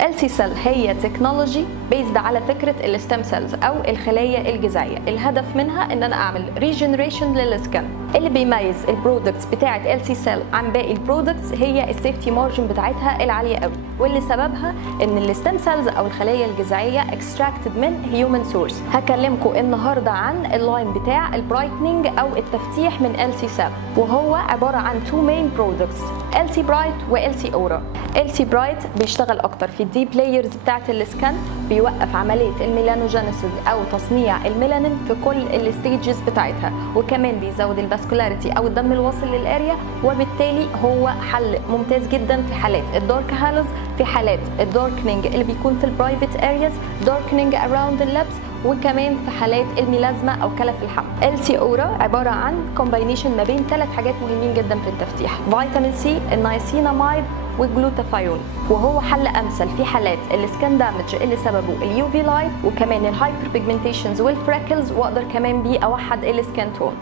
LC Cell هي تكنولوجي بيزد على فكرة الستيم سيلز أو الخلايا الجذعية. الهدف منها إن أنا أعمل ريجنريشن للسكن. اللي بيميز البرودكتس بتاعة LC Cell عن باقي البرودكتس هي السيفتي مارجن بتاعتها العالية قوي، واللي سببها إن الستيم سيلز أو الخلايا الجذعية اكستراكتد من هيومن سورس. هكلمكم النهاردة عن اللاين بتاع البرايتنينج أو التفتيح من LC Cell، وهو عبارة عن تو مين برودكتس، LC Bright و LC Aura. LC Bright بيشتغل أكتر في الديب لايرز بتاعة السكن، بيوقف عملية الميلانوجينيسيس أو تصنيع الميلانين في كل الستيجز بتاعتها، وكمان بيزود الفاسكولاريتي أو الدم الواصل للأريا، وبالتالي هو حل ممتاز جدا في حالات الدارك هالوز، في حالات الداركنينج اللي بيكون في البرايفت ارياز، داركنينج اراوند اللبس، وكمان في حالات الميلازما او كلف الحمل. LC Aura عباره عن كومباينيشن ما بين 3 حاجات مهمين جدا في التفتيح: فيتامين سي، النياسيناميد، والجلوتاثيون، وهو حل امثل في حالات السكان دامج اللي سببه اليو في لايت، وكمان الهايبر بيجمنتيشنز والفريكلز، واقدر كمان بيه اوحد السكان تون.